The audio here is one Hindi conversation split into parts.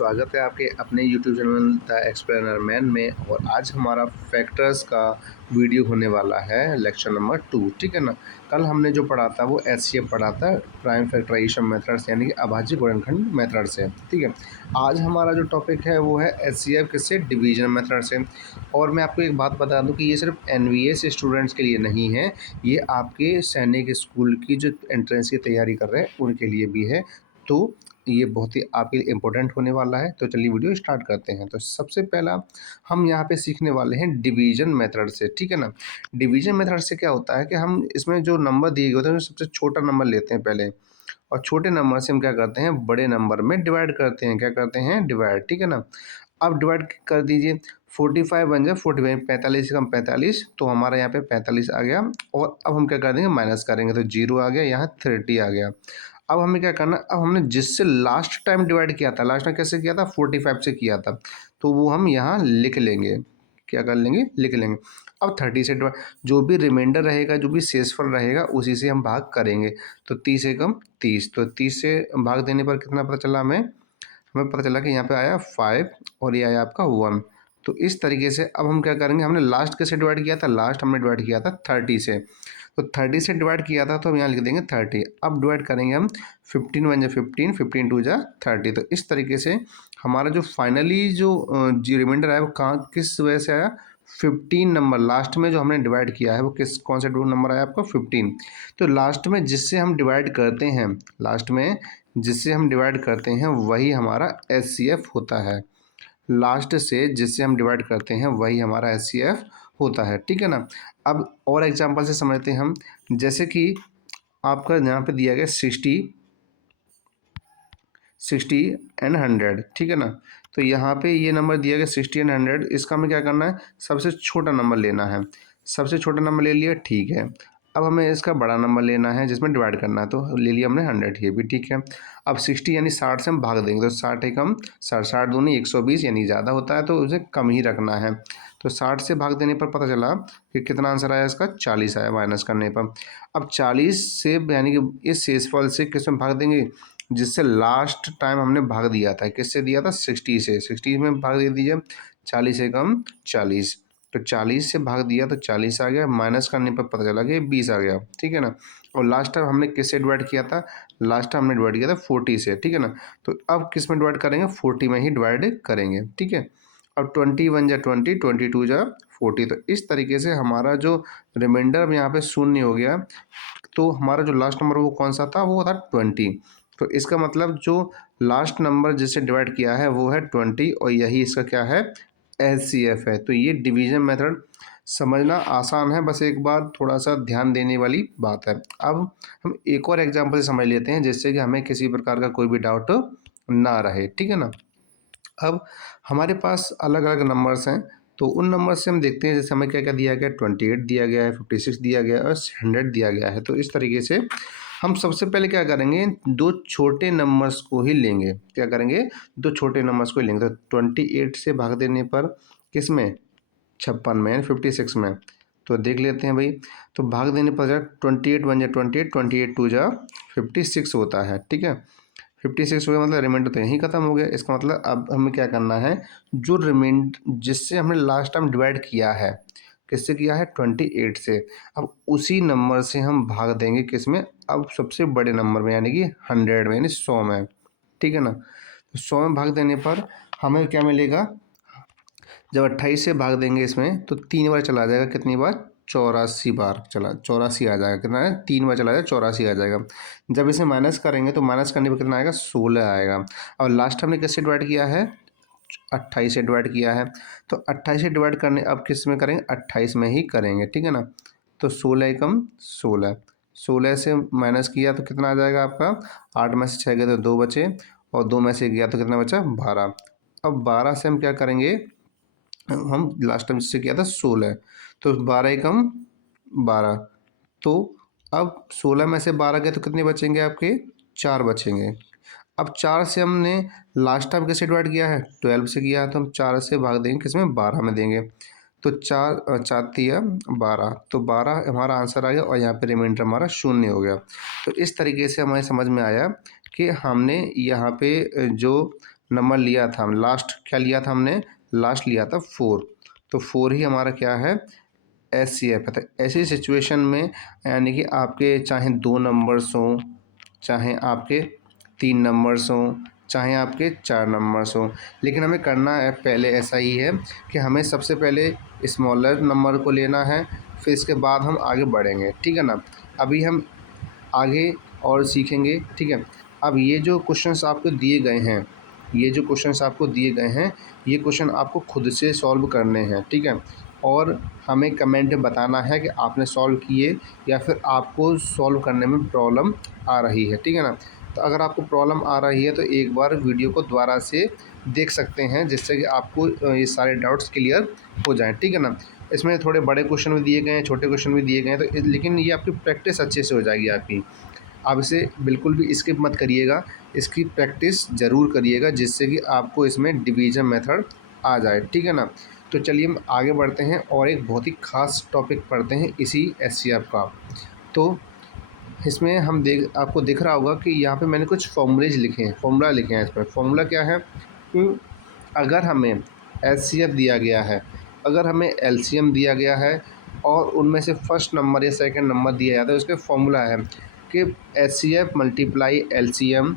स्वागत है आपके अपने YouTube channel the explainer man में। और आज हमारा फैक्टर्स का वीडियो होने वाला है, लेक्चर नंबर 2। ठीक है ना। कल हमने जो पढ़ा था वो एचसीएफ पढ़ा था, प्राइम फैक्टराइजेशन मेथड्स, यानी कि अभाज्य गुणनखंड मेथड से। ठीक है। आज हमारा जो टॉपिक है वो है एचसीएफ किससे, डिवीजन मेथड से। और मैं आपको एक बात बता दूं कि ये सिर्फ एनवीएस स्टूडेंट्स के लिए नहीं है, ये आपके सैनिक स्कूल की जो एंट्रेंस की तैयारी कर रहे हैं उनके लिए भी है। तो ये बहुत ही आपके लिए इम्पोर्टेंट होने वाला है। तो चलिए वीडियो स्टार्ट करते हैं। तो सबसे पहला हम यहाँ पे सीखने वाले हैं डिवीजन मेथड से। ठीक है ना। डिवीजन मेथड से क्या होता है कि हम इसमें जो नंबर दिए गए होते हैं सबसे छोटा नंबर लेते हैं पहले, और छोटे नंबर से हम क्या करते हैं, बड़े नंबर में डिवाइड करते हैं। क्या करते हैं, डिवाइड। ठीक है ना। अब डिवाइड कर दीजिए, 45 बन जाए 45, 45 से कम 45, तो हमारा यहाँ पे 45 आ गया। और अब हम क्या कर देंगे, माइनस करेंगे तो 0 आ गया, यहाँ 30 आ गया। अब हमें क्या करना, अब हमने जिससे लास्ट टाइम डिवाइड किया था, लास्ट टाइम कैसे किया था, 45 से किया था, तो वो हम यहाँ लिख लेंगे। क्या कर लेंगे, लिख लेंगे। अब 30 से डिवाइड, जो भी रिमाइंडर रहेगा, जो भी शेषफल रहेगा, उसी से हम भाग करेंगे। तो 30 से कम 30, तो 30 से भाग देने पर कितना पता चला हमें, पता चला कि यहाँ पे आया 5 और ये आया आपका 1। तो इस तरीके से अब हम क्या करेंगे, हमने लास्ट कैसे डिवाइड किया था, लास्ट हमने डिवाइड किया था 30 से, तो 30 से डिवाइड किया था, तो हम यहाँ लिख देंगे 30। अब डिवाइड करेंगे हम 15 वन जा 15, 15 टू जा 30। तो इस तरीके से हमारा जो फाइनली जो रिमाइंडर आया वो कहाँ, किस वजह से आया, 15 नंबर लास्ट में जो हमने डिवाइड किया है वो किस, कौन सा नंबर आया आपका, 15। तो लास्ट में जिससे हम डिवाइड करते हैं, लास्ट में जिससे हम डिवाइड करते हैं वही हमारा एचसीएफ होता है। लास्ट से जिससे हम डिवाइड करते हैं वही हमारा एचसीएफ होता है। ठीक है ना। अब और एग्जांपल से समझते हैं हम, जैसे कि आपका यहाँ पे दिया गया 60, 60 एंड 100। ठीक है ना। तो यहाँ पे ये नंबर दिया गया 60 एंड 100, इसका हमें क्या करना है, सबसे छोटा नंबर लेना है। सबसे छोटा नंबर ले लिया, ठीक है। अब हमें इसका बड़ा नंबर लेना है जिसमें डिवाइड करना है, तो ले लिया हमने 100, ये भी ठीक है। अब 60 यानी 60 से हम भाग देंगे, तो 60 एक हम 60, 60 दूनी 120, यानी ज़्यादा होता है तो उसे कम ही रखना है। तो 60 से भाग देने पर पता चला कि कितना आंसर आया इसका, 40 आया माइनस करने पर। अब 40 से यानी कि इस शेषफल से किस में भाग देंगे, जिससे लास्ट टाइम हमने भाग दिया था, किससे दिया था, 60 से। 60 में भाग दे दीजिए, 40 से कम 40, तो 40 से भाग दिया तो 40 आ गया, माइनस करने पर पता चला कि 20 आ गया। ठीक है ना। और लास्ट टाइम हमने किससे डिवाइड किया था, लास्ट टाइम हमने डिवाइड किया था 40 से। ठीक है ना। तो अब किस में डिवाइड करेंगे, 40 में ही डिवाइड करेंगे। ठीक है। अब 21 जा 20, 22 जा 40, तो इस तरीके से हमारा जो रिमाइंडर यहाँ पे शून्य हो गया। तो हमारा जो लास्ट नंबर वो कौन सा था, वो था 20। तो इसका मतलब जो लास्ट नंबर जिससे डिवाइड किया है वो है 20, और यही इसका क्या है, एचसीएफ है। तो ये डिवीजन मेथड समझना आसान है, बस एक बार थोड़ा सा ध्यान देने वाली बात है। अब हम एक और एग्जांपल से समझ लेते हैं, जिससे कि हमें किसी प्रकार का कोई भी डाउट ना रहे। ठीक है ना। अब हमारे पास अलग अलग नंबर्स हैं, तो उन नंबर से हम देखते हैं, जैसे हमें क्या क्या दिया गया है, 28 दिया गया है, 56 दिया गया है और 100 दिया गया है। तो इस तरीके से हम सबसे पहले क्या करेंगे, दो छोटे नंबर्स को ही लेंगे। क्या करेंगे, दो छोटे नंबर्स को ही लेंगे। तो 28 से भाग देने पर किस में, 56 में, 56 में। तो देख लेते हैं भाई, तो भाग देने पर 28 वन जा 28, 28 टू जा 56 होता है। ठीक है। 56 हो गया, मतलब रिमाइंडर तो यहीं खत्म हो गया। इसका मतलब अब हमें क्या करना है, जो रिमाइंडर जिससे हमने लास्ट टाइम डिवाइड किया है, किससे किया है, 28 से, अब उसी नंबर से हम भाग देंगे किस में, अब सबसे बड़े नंबर में, यानी कि 100 में, यानी 100 में। ठीक है ना। तो 100 में भाग देने पर हमें क्या मिलेगा, जब 28 से भाग देंगे इसमें तो 3 बार चला जाएगा, कितनी बार, 84 बार चला, 84 आ जाएगा। कितना है, 3 बार चला जाएगा, 84 आ जाएगा। जब इसे माइनस करेंगे तो माइनस करने पर कितना आएगा, 16 आएगा। और लास्ट हमने किससे डिवाइड किया है, 28 से डिवाइड किया है। तो 28 से डिवाइड करने अब किस में करेंगे, 28 में ही करेंगे। ठीक है ना। तो 16 एकम 16, 16 से माइनस किया तो कितना आ जाएगा आपका, 8 में से 6 गए तो 2 बचे, और 2 में से गया तो कितना बचा, 12। अब 12 से हम क्या करेंगे, हम लास्ट टाइम जिससे किया था 16, तो 12 एकम 12। तो अब 16 में से 12 गए तो कितने बचेंगे आपके, 4 बचेंगे। अब 4 से हमने लास्ट टाइम कैसे डिवाइड किया है, 12 से किया है, तो हम 4 से भाग देंगे किसमें, 12 में देंगे। तो 4 4 तिया 12, तो 12 हमारा आंसर आ गया, और यहाँ पे रिमाइंडर हमारा शून्य हो गया। तो इस तरीके से हमें समझ में आया कि हमने यहाँ पे जो नंबर लिया था, हम लास्ट क्या लिया था हमने, लास्ट लिया था 4, तो 4 ही हमारा क्या है, एचसीएफ है। तो ऐसी सिचुएशन में यानी कि आपके चाहे 2 नंबर्स हों, चाहे आपके 3 नंबर्स हों, चाहे आपके 4 नंबर्स हों, लेकिन हमें करना है पहले ऐसा ही है कि हमें सबसे पहले स्मॉलर नंबर को लेना है, फिर इसके बाद हम आगे बढ़ेंगे, ठीक है ना। अभी हम आगे और सीखेंगे, ठीक है। अब ये जो क्वेश्चंस आपको दिए गए हैं, ये जो क्वेश्चंस आपको दिए गए हैं, ये क्वेश्चन आपको खुद से सॉल्व करने हैं, ठीक है। और हमें कमेंट में बताना है कि आपने सॉल्व किए या फिर आपको सॉल्व करने में प्रॉब्लम आ रही है, ठीक है ना। तो अगर आपको प्रॉब्लम आ रही है तो एक बार वीडियो को दोबारा से देख सकते हैं, जिससे कि आपको ये सारे डाउट्स क्लियर हो जाएँ, ठीक है ना। इसमें थोड़े बड़े क्वेश्चन भी दिए गए हैं, छोटे क्वेश्चन भी दिए गए हैं, तो लेकिन ये आपकी प्रैक्टिस अच्छे से हो जाएगी आपकी। आप इसे बिल्कुल भी स्किप मत करिएगा, इसकी प्रैक्टिस ज़रूर करिएगा, जिससे कि आपको इसमें डिवीज़न मेथड आ जाए, ठीक है ना। तो चलिए हम आगे बढ़ते हैं और एक बहुत ही ख़ास टॉपिक पढ़ते हैं इसी एचसीएफ का। तो इसमें हम आपको दिख रहा होगा कि यहाँ पे मैंने कुछ फॉर्मूलेज लिखे हैं, फॉर्मूला लिखे हैं। इस पर फॉर्मूला क्या है कि अगर हमें एचसीएफ दिया गया है, अगर हमें एलसीएम दिया गया है और उनमें से फर्स्ट नंबर या सेकंड नंबर दिया जाता है, उसका फॉर्मूला है कि HCF multiply LCM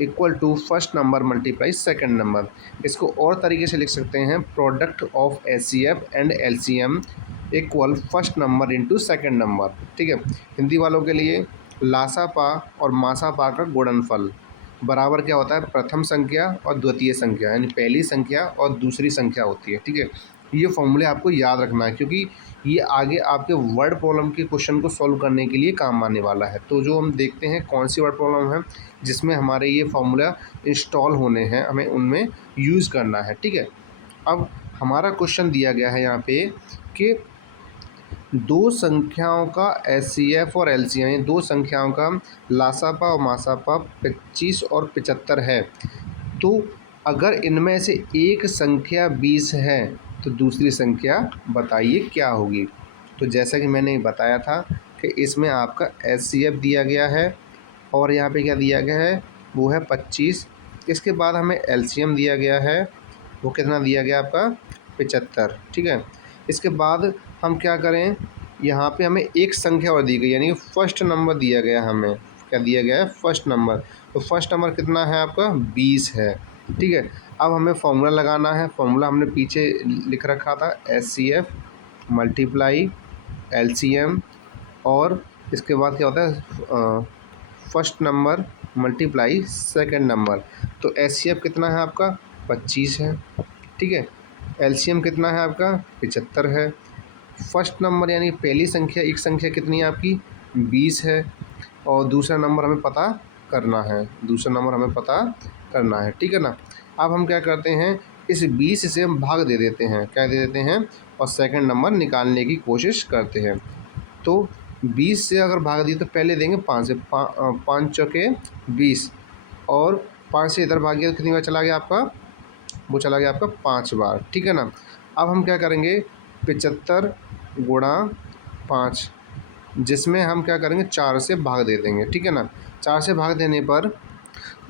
equal to first number multiply second number. इसको और तरीके से लिख सकते हैं, product of HCF and LCM equal first number into second number, ठीक है। हिंदी वालों के लिए लासापा और मासापा का गुणनफल बराबर क्या होता है, प्रथम संख्या और द्वितीय संख्या, यानी पहली संख्या और दूसरी संख्या होती है, ठीक है। ये फॉर्मूले आपको याद रखना है, क्योंकि ये आगे आपके वर्ड प्रॉब्लम के क्वेश्चन को सॉल्व करने के लिए काम आने वाला है। तो जो हम देखते हैं कौन सी वर्ड प्रॉब्लम है जिसमें हमारे ये फॉर्मूला इंस्टॉल होने हैं, हमें उनमें यूज़ करना है, ठीक है। अब हमारा क्वेश्चन दिया गया है यहाँ पे कि दो संख्याओं का एचसीएफ और एलसीएम, यानी दो संख्याओं का लासापा और मासापा 25 और 75 है। तो अगर इनमें से एक संख्या 20 है तो दूसरी संख्या बताइए क्या होगी। तो जैसा कि मैंने बताया था कि इसमें आपका एचसीएफ दिया गया है और यहाँ पे क्या दिया गया है, वो है 25। इसके बाद हमें एलसीएम दिया गया है, वो कितना दिया गया आपका, 75, ठीक है। इसके बाद हम क्या करें, यहाँ पे हमें एक संख्या और दी गई, यानी कि फर्स्ट नंबर दिया गया, हमें क्या दिया गया है, फर्स्ट नंबर। तो फर्स्ट नंबर कितना है आपका, 20 है, ठीक है। अब हमें फॉर्मूला लगाना है, फॉर्मूला हमने पीछे लिख रखा था, एचसीएफ मल्टीप्लाई एलसीएम और इसके बाद क्या होता है, first number multiply second number. तो एचसीएफ कितना है आपका, 25 है, ठीक है। एलसीएम कितना है आपका, 75 है। फर्स्ट नंबर यानी पहली संख्या, एक संख्या कितनी है आपकी, 20 है, और दूसरा नंबर हमें पता करना है, दूसरा नंबर हमें पता करना है, ठीक है ना। अब हम क्या करते हैं, इस 20 से हम भाग दे देते हैं, क्या दे देते हैं, और सेकंड नंबर निकालने की कोशिश करते हैं। तो 20 से अगर भाग दिए तो पहले देंगे 5 से, 5 चौके 20, और 5 से इधर भाग गया तो कितनी बार चला गया आपका, वो चला गया आपका 5 बार, ठीक है ना। अब हम क्या करेंगे, 75 गुणा 5, जिसमें हम क्या करेंगे, 4 से भाग दे देंगे, ठीक है ना। 4 से भाग देने पर,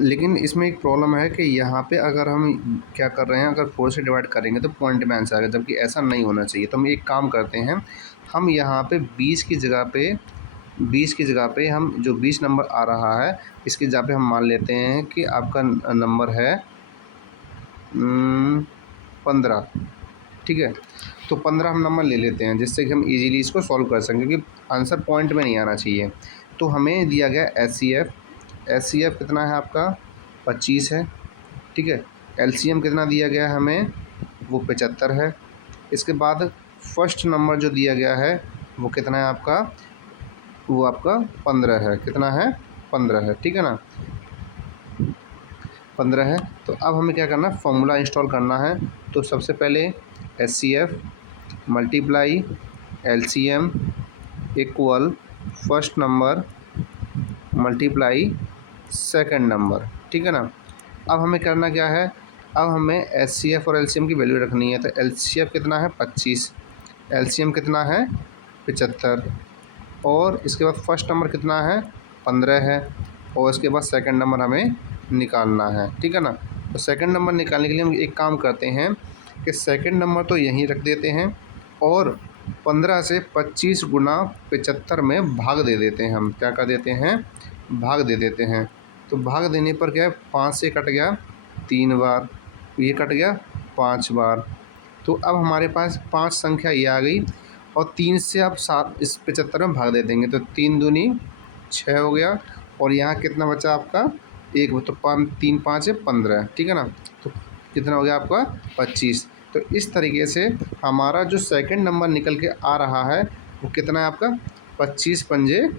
लेकिन इसमें एक प्रॉब्लम है कि यहाँ पे अगर हम क्या कर रहे हैं, अगर 4 से डिवाइड करेंगे तो पॉइंट में आंसर आएगा, जबकि ऐसा नहीं होना चाहिए। तो हम एक काम करते हैं, हम यहाँ पे 20 की जगह पे हम जो 20 नंबर आ रहा है, इसकी जगह पे हम मान लेते हैं कि आपका नंबर है 15, ठीक है। तो 15 हम नंबर ले लेते हैं, जिससे कि हम इजीली इसको सॉल्व कर सकें, क्योंकि आंसर पॉइंट में नहीं आना चाहिए। तो हमें दिया गया एचसीएफ कितना है आपका, 25 है, ठीक है। एलसीएम कितना दिया गया है हमें, वो 75 है। इसके बाद फर्स्ट नंबर जो दिया गया है वो कितना है आपका, वो आपका 15 है, कितना है, 15 है, ठीक है ना, 15 है। तो अब हमें क्या करना है, फॉर्मूला इंस्टॉल करना है। तो सबसे पहले HCF multiply LCM equal first number multiply second number, ठीक है ना। अब हमें करना क्या है, अब हमें एचसीएफ और एलसीएम की वैल्यू रखनी है। तो एचसीएफ कितना है, 25, एलसीएम कितना है, 75, और इसके बाद फर्स्ट नंबर कितना है, 15 है, और इसके बाद सेकंड नंबर हमें निकालना है, ठीक है ना। तो सेकंड नंबर निकालने के लिए हम एक काम करते हैं कि सेकंड नंबर तो यहीं रख देते हैं और 15 से 25 गुना 75 में भाग दे देते हैं। हम क्या कर देते हैं, भाग दे देते हैं। तो भाग देने पर क्या है, 5 से कट गया 3 बार, ये कट गया 5 बार। तो अब हमारे पास 5 संख्या ये आ गई और 3 से आप 7 इस 75 में भाग दे देंगे तो 3 दूनी 6 हो गया और यहाँ कितना बचा आपका 1, तो 3 5 है 15, ठीक है ना। तो कितना हो गया आपका 25। तो इस तरीके से हमारा जो सेकंड नंबर निकल के आ रहा है वो कितना है आपका 25 पंजे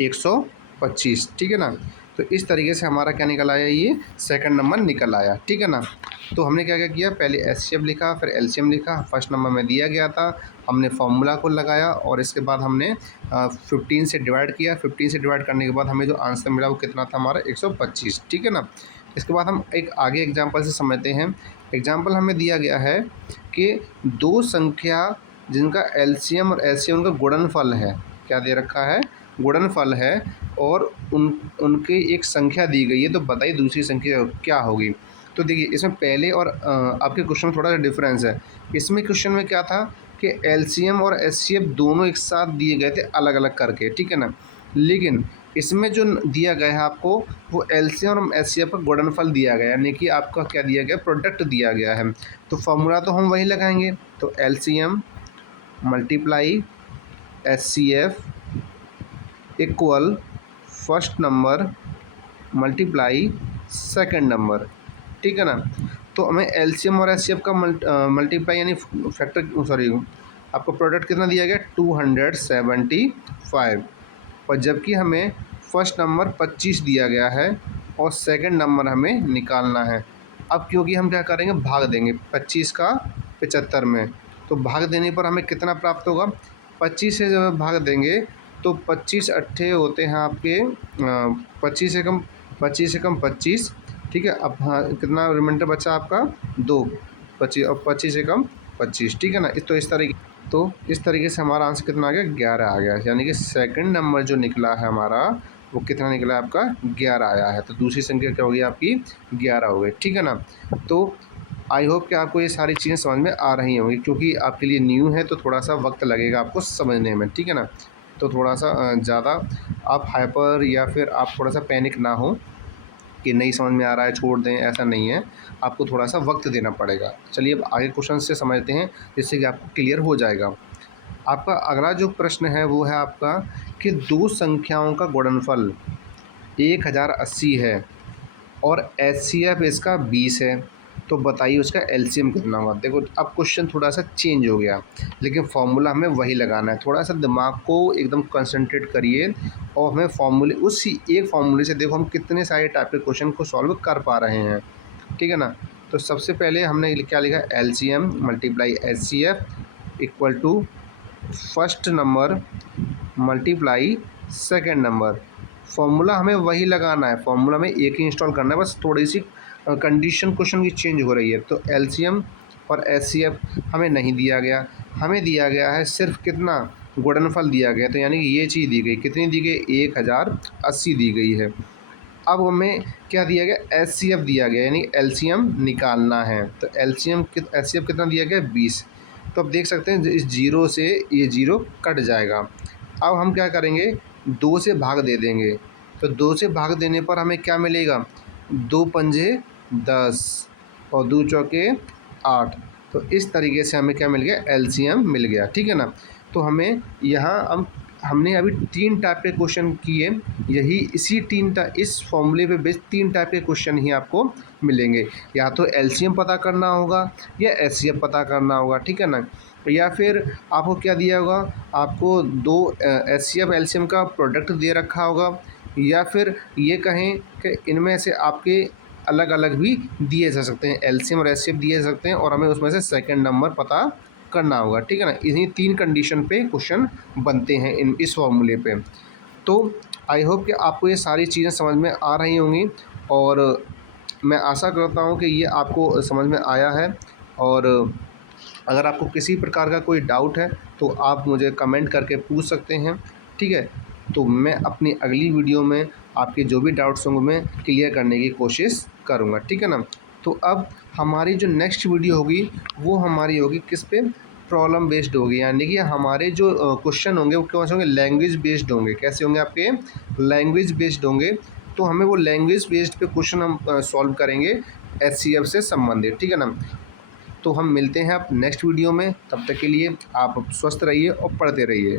125, ठीक है ना। तो इस तरीके से हमारा क्या निकल आया, ये सेकंड नंबर निकल आया, ठीक है ना। तो हमने क्या क्या किया, पहले एचसीएफ लिखा, फिर एलसीएम लिखा। फर्स्ट नंबर में दिया गया था, हमने फॉर्मूला को लगाया और इसके बाद हमने 15 से डिवाइड किया। 15 से डिवाइड करने के बाद हमें जो आंसर मिला वो कितना था हमारा 125, ठीक है ना। इसके बाद हम एक आगे एग्जाम्पल से समझते हैं। एग्जाम्पल हमें दिया गया है कि दो संख्या जिनका एलसीएम और एलसीएम का गुणनफल है, क्या दे रखा है, गुणनफल है, और उनकी एक संख्या दी गई है। तो बताइए दूसरी संख्या क्या होगी। तो देखिए इसमें पहले और आपके क्वेश्चन में थोड़ा सा डिफरेंस है। इसमें क्वेश्चन में क्या था कि एलसीएम और एचसीएफ दोनों एक साथ दिए गए थे अलग अलग करके, ठीक है ना। लेकिन इसमें जो दिया गया है आपको वो एलसीएम और एचसीएफ का गुणनफल दिया गया है, यानी कि आपका क्या दिया गया, प्रोडक्ट दिया गया है। तो फॉर्मूला तो हम वही लगाएंगे। तो LCM multiply HCF equal first number multiply second number, ठीक है ना। तो हमें एलसीएम और एचसीएफ का मल्टीप्लाई यानी फैक्टर आपको प्रोडक्ट कितना दिया गया 275, और जबकि हमें फर्स्ट नंबर 25 दिया गया है और सेकंड नंबर हमें निकालना है। अब क्योंकि हम क्या करेंगे, भाग देंगे 25 का 75 में, तो भाग देने पर हमें कितना प्राप्त होगा, 25 से जब भाग देंगे तो 25 अट्ठे होते हैं आपके 25 से कम 25, ठीक है। अब हाँ कितना रिमाइंडर बचा आपका 2, 25 और 25 से कम 25, ठीक है ना। तो इस तरीके से हमारा आंसर कितना आ गया, 11 आ गया। यानी कि सेकंड नंबर जो निकला है हमारा वो कितना निकला है आपका 11 आया है। तो दूसरी संख्या क्या होगी आपकी 11 हो गई, ठीक है ना। तो आई होप कि आपको ये सारी चीज़ें समझ में आ रही होंगी, क्योंकि आपके लिए न्यू है तो थोड़ा सा वक्त लगेगा आपको समझने में, ठीक है ना। तो थोड़ा सा ज़्यादा आप हाइपर या फिर आप थोड़ा सा पैनिक ना हो कि नहीं समझ में आ रहा है छोड़ दें, ऐसा नहीं है। आपको थोड़ा सा वक्त देना पड़ेगा। चलिए अब आगे क्वेश्चन से समझते हैं जिससे कि आपको क्लियर हो जाएगा। आपका अगला जो प्रश्न है वो है आपका कि दो संख्याओं का गुणनफल 1080 है और एचसीएफ इसका 20 है, तो बताइए उसका एलसीएम कितना होगा। देखो अब क्वेश्चन थोड़ा सा चेंज हो गया, लेकिन फॉर्मूला हमें वही लगाना है। थोड़ा सा दिमाग को एकदम कंसंट्रेट करिए और हमें फॉर्मूले उसी एक फॉर्मूले से देखो हम कितने सारे टाइप के क्वेश्चन को सॉल्व कर पा रहे हैं, ठीक है ना। तो सबसे पहले हमने क्या लिखा, LCM multiply HCF equal to first number multiply second number. Formula हमें वही लगाना है, फॉर्मूला में एक ही इंस्टॉल करना है, बस थोड़ी सी कंडीशन क्वेश्चन की चेंज हो रही है। तो एलसीएम और एचसीएफ हमें नहीं दिया गया, हमें दिया गया है सिर्फ कितना, गुणनफल दिया गया। तो यानी कि ये चीज़ दी गई, कितनी दी गई 1080 दी गई है। अब हमें क्या दिया गया, एचसीएफ दिया गया, यानी एलसीएम निकालना है। तो एचसीएफ कितना दिया गया 20। तो अब देख सकते हैं इस जीरो से ये जीरो कट जाएगा। अब हम क्या करेंगे, 2 से भाग दे देंगे। तो 2 से भाग देने पर हमें क्या मिलेगा, 2 पंजे 10 और 2 चौके 8। तो इस तरीके से हमें क्या मिल गया, एलसीएम मिल गया, ठीक है ना। तो हमें यहाँ हमने अभी 3 टाइप के क्वेश्चन किए, यही इस फॉर्मूले पे बेस्ड 3 टाइप के क्वेश्चन ही आपको मिलेंगे। या तो एलसीएम पता करना होगा या एचसीएफ पता करना होगा, ठीक है ना। या फिर आपको क्या दिया होगा, आपको 2 एचसीएफ एलसीएम का प्रोडक्ट दे रखा होगा, या फिर ये कहें कि इनमें से आपके अलग अलग भी दिए जा सकते हैं, एलसीएम और एचसीएफ दिए जा सकते हैं, और हमें उसमें से सेकंड नंबर पता करना होगा, ठीक है ना। इन्हीं 3 कंडीशन पे क्वेश्चन बनते हैं इस फॉर्मूले पे। तो आई होप कि आपको ये सारी चीज़ें समझ में आ रही होंगी, और मैं आशा करता हूँ कि ये आपको समझ में आया है। और अगर आपको किसी प्रकार का कोई डाउट है तो आप मुझे कमेंट करके पूछ सकते हैं, ठीक है। तो मैं अपनी अगली वीडियो में आपके जो भी डाउट्स होंगे मैं क्लियर करने की कोशिश करूँगा, ठीक है ना। तो अब हमारी जो नेक्स्ट वीडियो होगी वो हमारी होगी किस पे, प्रॉब्लम बेस्ड होगी, यानी कि हमारे जो क्वेश्चन होंगे वो कौन से होंगे, लैंग्वेज बेस्ड होंगे। कैसे होंगे आपके, लैंग्वेज बेस्ड होंगे। तो हमें वो लैंग्वेज बेस्ड पे क्वेश्चन हम सॉल्व करेंगे एचसीएफ से संबंधित, ठीक है ना। तो हम मिलते हैं आप नेक्स्ट वीडियो में, तब तक के लिए आप स्वस्थ रहिए और पढ़ते रहिए।